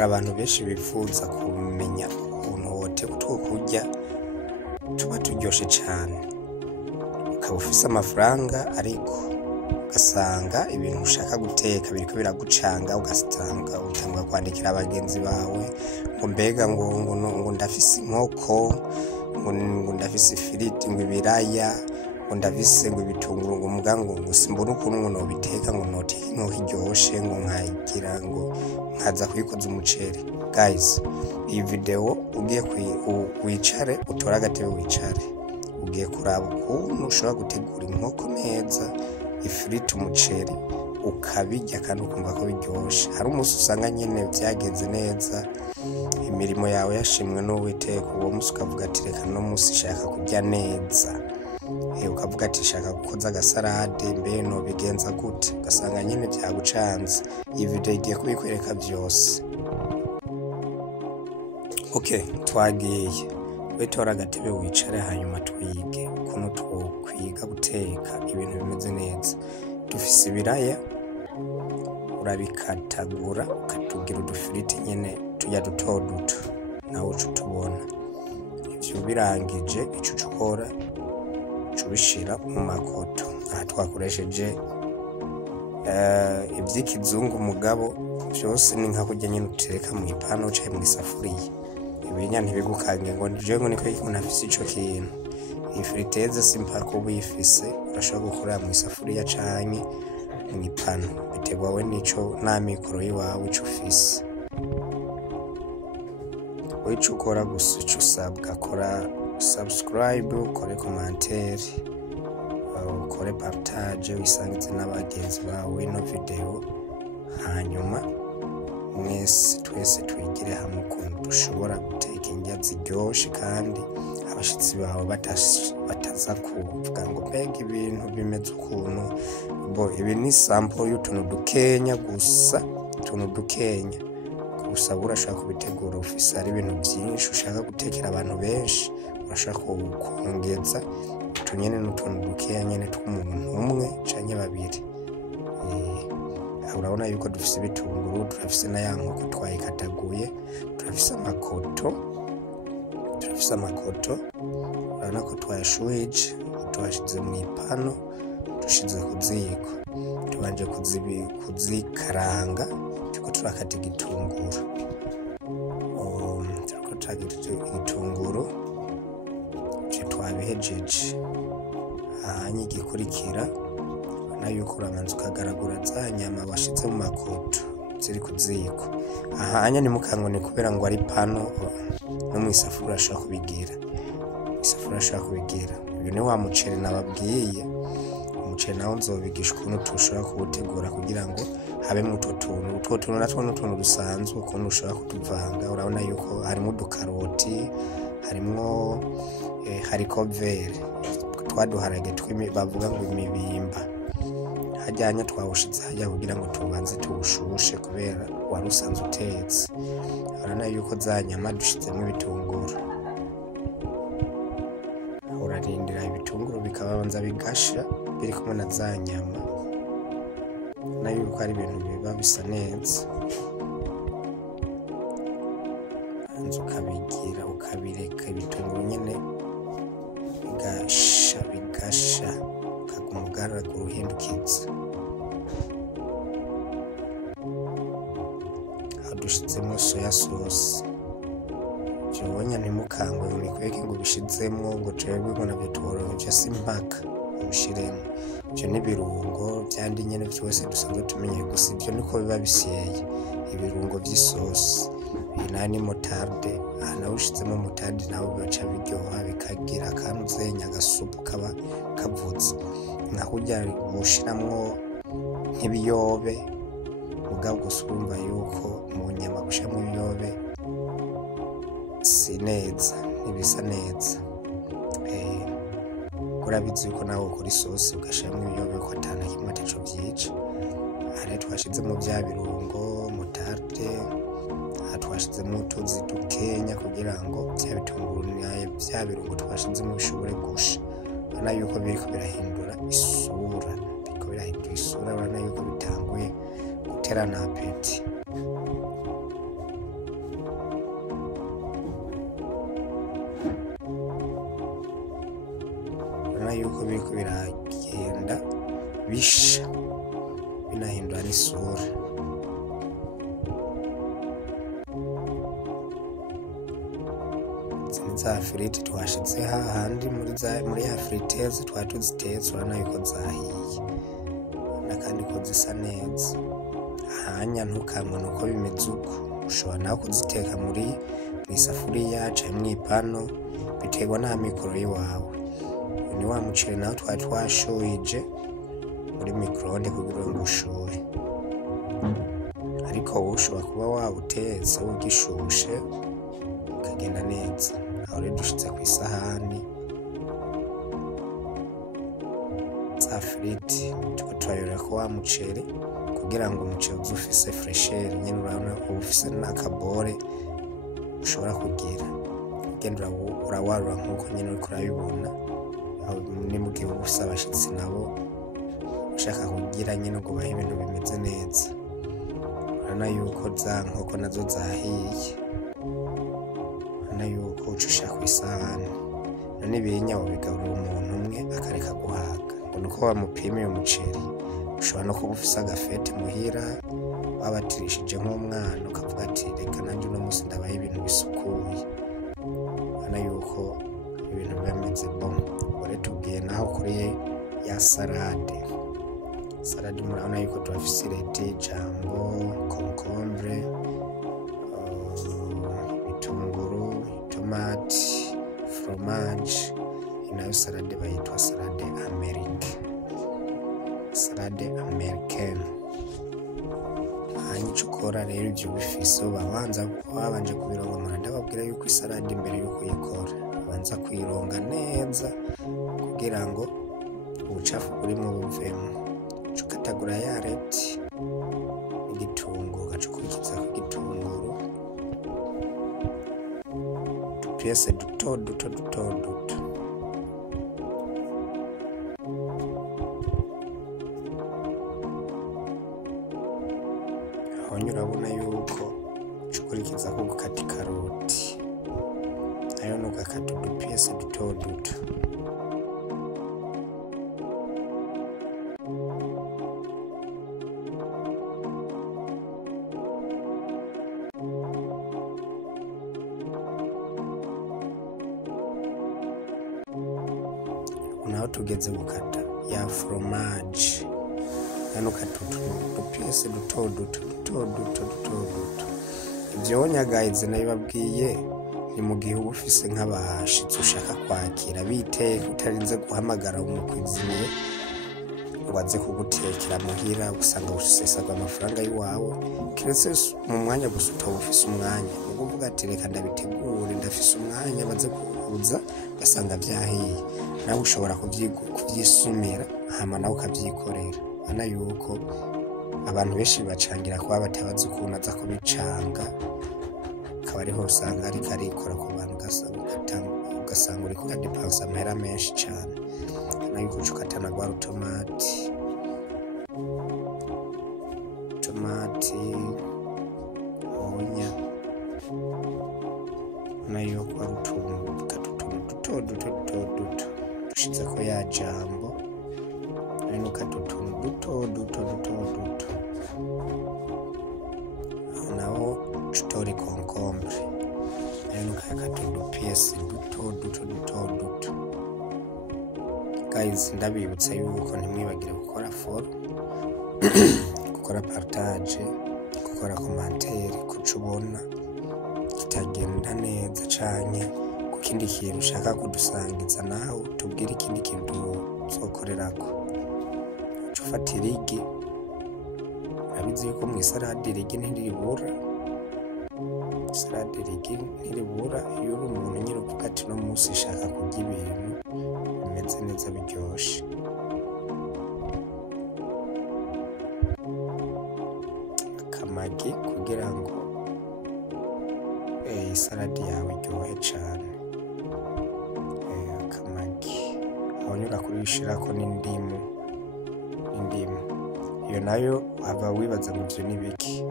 hari abantu benshi bifuza kumenya ukuntu woteka utwo kurya tuba turyoshe cane, ukaba ufise amafaranga ariko ugasanga ibintu ushaka guteka biriko biragucanga, ugasanga utangura kwandikira abagenzi bawe ngo mbega ngo ndafise inkoko, ngo ndafise ifiriti, ngo ibiraya, ngo ndafise ngo ibitunguru, ngo muga ngo simbona ukuntu ngo nobiteka, ngo noteka inkoko iryoshe, ngo nkayigira ngo nkaza kuyikoza umuceri. Guys, iyi video ugiye wicare utore agatebe wicare, ugiye kuraba ukuntu ushobora gutegura inkoko neza, ifiriti, umuceri ukabirya kandi ukumva ko biryoshe. Hari umunsi usanga nyene vyagenze neza, imirimo yawe yashimwe n'Uwiteka, uwo munsi ukavuga ati reka no munsi shaka kurya neza, ukavuga ati shaka gukoza agasalade, mbe nobigenza gute, ugasanga nyene vyagucanze. Iyi video igiye kubikwereka vyose. Okay, twagiye. Witora agatebe wicare hanyuma twige ukuntu twokwiga guteka ibintu bimeze neza. Dufise ibiraya, urabikatagura ukatugira udufiriti nyene turya duto duto nawe uca utubona. Ivyo birangije ico ukora ubishira mu makoto. Aha twakoresheje ivy'ikizungu mugabo vyose ni nka kurya nyene utereka mu ipano canke mu isafuriya. Ibinya ntibigukange ngo jewe ngo niko nafise ico kintu. Ifriteze simpaka ubuyifise urashobora gukorera mu isafuriya canke mu ipano, biterwa nico n'amikoro yiwawe ico ufise. Ico ukora gusa ico usabwa, kora subscribe, ukore commentaire, ukore partage, wisangize n'abagenzi bawe ino video, hanyuma twese twigire hamwe ukuntu dushobora guteka indya ziryoshe kandi abashitsi bawe bataza kuvuga ngo mbega ibintu bimeze ukuntu. Ibi ni sample y'utuntu dukenya gusa, gusa urashaka kubitegura ufise ari ibintu byinshi ushaka gutekera abantu benshi, urashaka kongeza utunyene n'utuntu dukenya nyene tw'umuntu umwe canke babiri. Urabona yuko dufise ibitunguru, turafise na ya nkoko twayikataguye, turafise amakoto, urabona ko twayashuhije, twashize mu ipano, dushize ku ziko, tubanje kuzikaranga, turiko turakata igitunguru. Ivyo twabihejeje, hanyuma igikurikira yuko uramanza ukagaragura za nyama washize mu makoto ziri ku ziko. Ahanya nimukangone kubera ngo ari pano, no mu isafuriya ashaka kubigira. Uyu ni wa muceri nababwiye. Umuceri nawo nzobigisha ukuntu tushobora kuwutegura kugira ngo habe mu utwo tuntu natwo n'utuntu dusanzwe ukuntu ushobora kutuvanga. Urabona yuko harimo udukaroti, harimo haricot-vert, twaduharage bavuga ngo imibimba, hajyanye twawushize hajya kugira ngo tubanze tuwushushe kubera wari usanzwe utetse. Urabona yuko za nyama dushizemo ibitunguru, urarindira ibitunguru bikabanza bigasha biri kumwe na za nyama, na yuko ari ibintu biba bisa neza. Anza ukabigira ukabireka ibitunguru nyene bigasha ukaguma ugaragura uruhindukiza. Aho dushizemo soya sauce, vyonya ntimukangwe ngo nikweke ngo ubishizemwo ngo twebwe ngo navyo tuboronje, simpaka ubishiremo. Ivyo n'ibirungo vyandi nyene vyose dusanzwe tumenyeye, gusa ivyo niko biba bisyeye, ibirungo vy'isosi. Iyi nayo ni moutarde, aha nawe ushizemo moutarde nawe bica biryoha, bikagira akantu uzenya agasupu kaba kavutse. Naho urya ushiramwo nk'ibiyobe, mugabo gusa urumva yuko mu nyama gushiramo ibiyobe si neza, ntibisa neza. Urabizi yuko nawe ukora isosi ugashiramo ibiyobe ko atana kimwe ataco vyica. Aha twashizemo vya birungo, moutarde, twashizemo utuzi dukenya kugira ngo vya bitunguru vya birungo twashizemo bishobore gusha. Urabona yuko biriko birahindura isura, urabona yuko bitanguye guterana apeti. yuko biriko biragenda bisha binahindura n'isura. Za firiti twashize hahandi muri ya friteze twari tuzitetse, urabona yuko zahiye nakandi ko zisa neza. Hanya ntukamwe nuko bimeze uko, ushobora nawe kuziteka muri isafuriya canke mw'ipano, biterwa n'amikoro y'iwawe. Ni wa muceri nawe twari twashuhije muri micro-onde kugira ngo ushuhe, ariko wowe ushobora kuba wawutetse ugishushe ukagenda neza. Aho rero dushitse kw'isahani za firiti, turiko turayora ko wa muceri kugira ngo umuceri uze ufise freshere nyene, urabona uba ufise n'akabore ushobora kugira ugenda urawarura nk'uko nyene uriko urabibona. Ni mu gihe uba ufise abashitsi nabo ushaka kugira nyene ngo bahe ibintu bimeze neza. Urabona yuko za nkoko nazo zahiye, urabona yuko uca ushira kw'isahani. None ibinya wobigaburira umuntu umwe akareka guhaga, ngo nuko wamupimiye umuceri. Ushobora no kuba ufise agafete muhira wabatirishije nk'umwana, ukavuga ati reka nanje uno musi ndabaha ibintu bisukuye. Urabona yuko ibintu biba bimeze bon. Ure tugiye naho kuri ya salade. Salade murabona yuko turafise ireti, jambo, concombre, ibitunguru, itomati, fromage. Inayo salade bayitwa salade americaine. Hanyuma ico ukora rero ivyo bifise wabanje kubironga. Ndababwira yuko isalade imbere yuko uyikora ubanza kuyironga neza kugira ngo ubucafu burimwo buvemwo. Uca ukatagura ya reti n'igitunguru, ugaca ukurikizako igitunguru, udupiyese duto duto. Ahonye urabona yuko uca ukurikizako gukata ikaroti, nayo nugakata udupiyese duto duto. Naho tugeze gukata ya fromage, nayo ukata udupiyese duto duto. Ivyo nyagahize nabibabwiye ni mu gihe uba ufise nk'abashitsi ushaka kwakira biteka, utarinze guhamagara umukwiziniye ngo baze kugutekera muhira, usanga usesagwa amafaranga y'iwawe. Kiretse mu mwanya gusa utaba ufise umwanya wo kuvuga ati reka ndabitegure, ndafise umwanya baze kuza basanga vyahiye, nawe ushobora kuvyisumira hama nawe ukavyikorera. Urabona yuko abantu benshi bacangira kuba batabazi ukuntu aza kubicanga, akaba ariho usanga ariko arikora ku bantu, ugasanga uriko uradepansa amahera menshi cane. Urabona yuko uca ukatana rwa rutomati, onya, urabona yuko ari utuntu duto dushizeko ya jambo, nayo ukata utuntu duto. Aho naho uca utora concombre, nayo ukakata udupiyese duto. Guys, ndabibutsa yuko ntimwibagire gukora follow, gukora partage, gukora commentaire kuco ubona kitagenda neza canke ku kindi kintu ushaka kudusangiza, nawe tubwire ikindi kintu uzokorerako. Uca ufata irigi, urabizi yuko mw'isalade irigi ntiribura. Salade irigi ntiribura iyo uri umuntu nyine uvuga ati uno musi nshaka kurya ibintu bimeze neza biryoshe. Akamagi kugira ngo isalade yawe iryohe cane. Akamagi aho nyura kurishirako n'indimu. Iyo nayo aba wibaza ngo ivyo ni biki?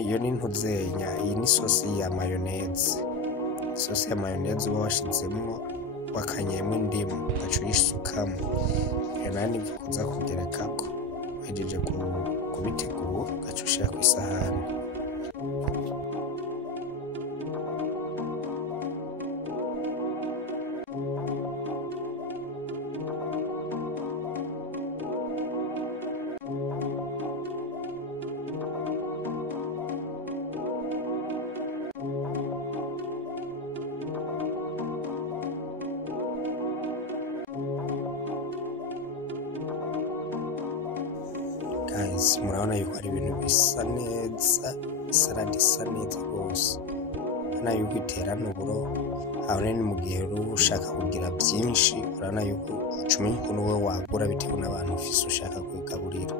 Iyo ni ntuzenya, iyi ni sosi ya mayonnaise. Sosi ya mayonnaise uba washizemwo wakanyemo indimu ugaca uyisukamo, iyo nayo ni kuza kugerekako. Uhejeje kubitegura ugaca ushira kw'isahani. Guys, murabona yuko ari ibintu bisa neza, isalade isa neza rwose. Urabona yuko iterana uburo, aho ni mu gihe uba ushaka kugira byinshi, urabona yuko umenya ukuntu wowe wagura bitewe n'abantu ufise ushaka kugaburira.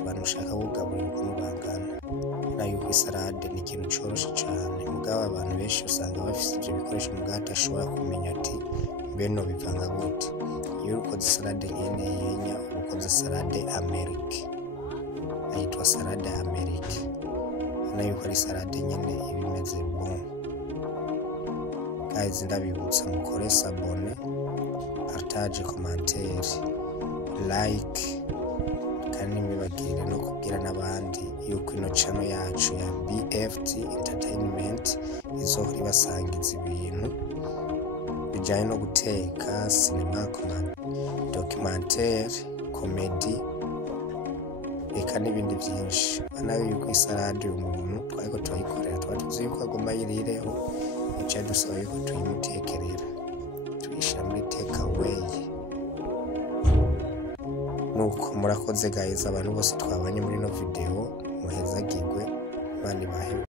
Abantu ushaka kugaburira ukuntu bangana. Urabona yuko isalade ni ikintu coroshe cane, mugabo abantu benshi usanga bafise ivyo bikoresho mugabo adashobora kumenya ati mbeno bivanga gute. Iyo ukoze salade nkene yenya ukoze salade America, ayitwa salade America. Urabona yuko ari salade nyene ibimeze bon. Guys, ndabibutsa mukore sabone, partage, commentaire, like, kandi mwibagire no kubwira n'abandi yuko ino channel yacu ya BFT Entertainment izohora ibasangiza ibintu bijanye no guteka, cinema, documentaire, comedy, eka n'ibindi byinshi. Urabona yuko isalade umuntu twariko turayikorera tuba tuzi yuko agomba yirireho, ica dusaba yuko tuyimutekerera tuyishira muri take away. Nuko murakoze guys, abantu bose twabanye muri no video muhezagirwe, Imana ibahe